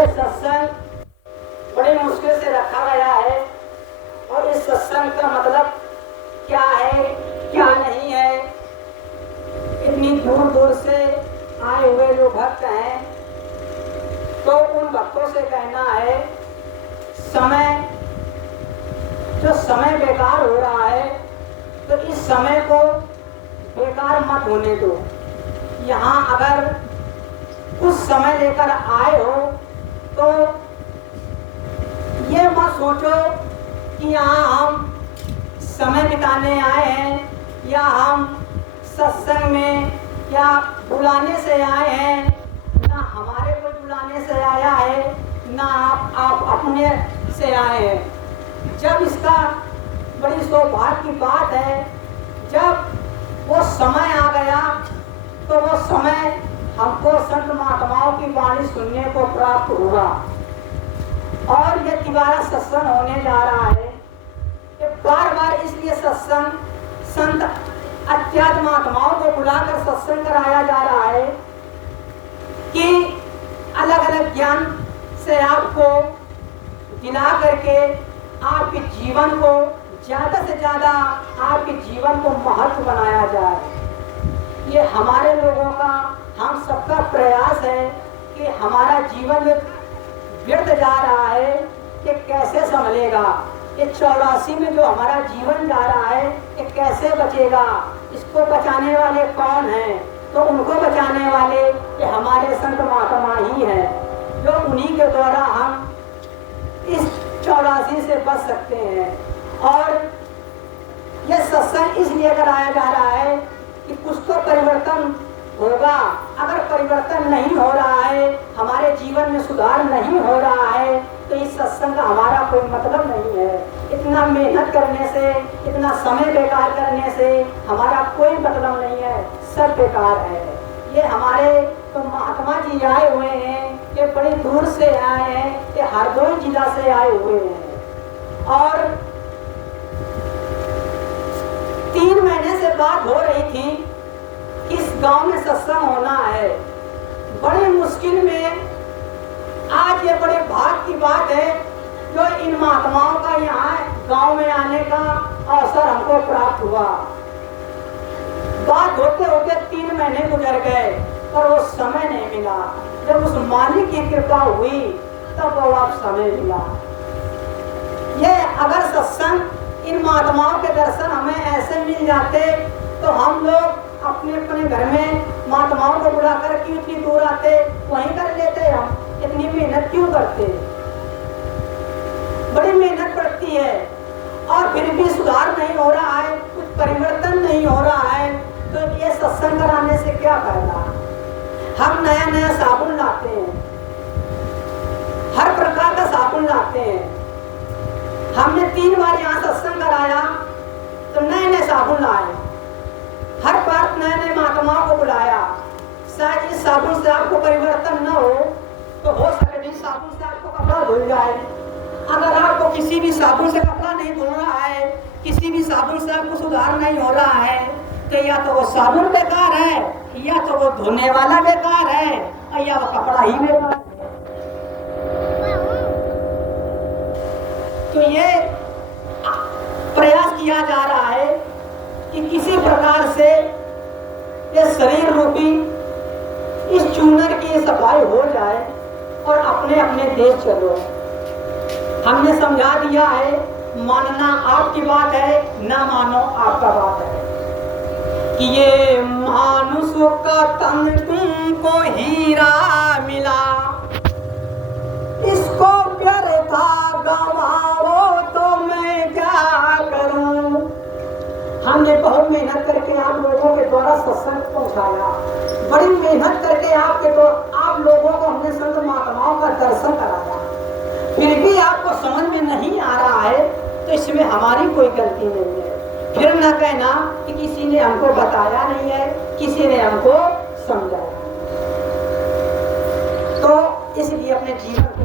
ये सत्संग बड़ी मुश्किल से रखा गया है और इस सत्संग का मतलब क्या है क्या नहीं है, इतनी दूर दूर से आए हुए जो भक्त हैं तो उन भक्तों से कहना है जो समय बेकार हो रहा है तो इस समय को बेकार मत होने दो। यहाँ अगर कुछ समय लेकर आए हो तो ये मत सोचो कि यहाँ हम समय बिताने आए हैं या हम सत्संग में या बुलाने से आए हैं, ना हमारे को बुलाने से आया है ना आप अपने से आए हैं। जब इसका बड़ी सौभाग्य की बात है, जब वो समय आ गया तो वो समय हमको संत महात्माओं की वाणी सुनने को प्राप्त हुआ। और ये तिवारा सत्संग होने जा रहा है कि बार बार इसलिए सत्संग संत अत्याद महात्माओं को बुलाकर सत्संग कराया जा रहा है कि अलग अलग ज्ञान से आपको दिला करके आपके जीवन को ज्यादा से ज्यादा आपके जीवन को महत्व बनाया जाए। ये हमारे लोगों का, हम सबका प्रयास है कि हमारा जीवन व्यर्थ जा रहा है कि कैसे संभलेगा, ये 84 में जो हमारा जीवन जा रहा है ये कैसे बचेगा, इसको बचाने वाले कौन हैं? तो उनको बचाने वाले ये हमारे संत महात्मा ही हैं, जो उन्हीं के द्वारा हम इस 84 से बच सकते हैं। और ये सत्संग इसलिए कराया जा रहा है कि कुछ तो परिवर्तन होगा। अगर परिवर्तन नहीं हो रहा है, हमारे जीवन में सुधार नहीं हो रहा है तो इस सत्संग का हमारा कोई मतलब नहीं है। इतना मेहनत करने से, इतना समय बेकार करने से हमारा कोई मतलब नहीं है, सब बेकार है। ये हमारे तो महात्मा जी आए हुए हैं, ये बड़ी दूर से आए हैं, ये हरदोई जिला से आए हुए हैं। और 3 महीने से बात हो रही थी इस गांव में सत्संग होना है। बड़ी मुश्किल में आज ये बड़े भाग की बात है जो इन महात्माओं का यहाँ गांव में आने का अवसर हमको प्राप्त हुआ। बात होते होते 3 महीने गुजर गए पर वो समय नहीं मिला। जब उस मालिक की कृपा हुई तब वो आप समय मिला। ये अगर सत्संग इन महात्माओं के दर्शन हमें ऐसे मिल जाते तो हम लोग अपने अपने घर में महात्माओं को बुलाकर क्यों इतनी दूर आते, वहीं कर लेते। हम इतनी मेहनत क्यों करते? बड़ी मेहनत पड़ती है और फिर भी सुधार नहीं हो रहा है, कुछ परिवर्तन नहीं हो रहा है तो ये सत्संग कराने से क्या फायदा? हम नया नया साबुन लाते हैं, हर प्रकार का साबुन लाते हैं। हमने 3 बार यहाँ सत्संग कराया तो नए नए साबुन लाए, हर बार नए नए महात्माओं को बुलाया। शायद इस साबुन से आपको परिवर्तन न हो सके जिस साबुन से आपको कपड़ा धुल जाए। अगर आपको किसी भी साबुन से कपड़ा नहीं धुल रहा है, किसी भी साबुन से आपको सुधार नहीं हो रहा है तो या तो वो साबुन बेकार है, या तो वो धोने वाला बेकार है, और या वो कपड़ा ही बेकार है। तो ये प्रयास किया जा रहा है कि किसी प्रकार से ये शरीर रूपी इस चूनर की सफाई हो जाए और अपने अपने देश चलो। हमने समझा दिया है, मानना आपकी बात है, ना मानो आपका बात है कि ये मानुष का तन तुमको हीरा मिला, इसको व्यर्था गवाओ तो मैं क्या करूं। हमने बहुत मेहनत करके आप लोगों के द्वारा सत्संग पहुंचाया, बड़ी मेहनत करके आप लोगों को हमने संत महात्माओं का दर्शन कराया, फिर भी आपको समझ में नहीं आ रहा है तो इसमें हमारी कोई गलती नहीं है। फिर न कहना कि किसी ने हमको बताया नहीं है, किसी ने हमको समझाया। तो इसलिए अपने जीवन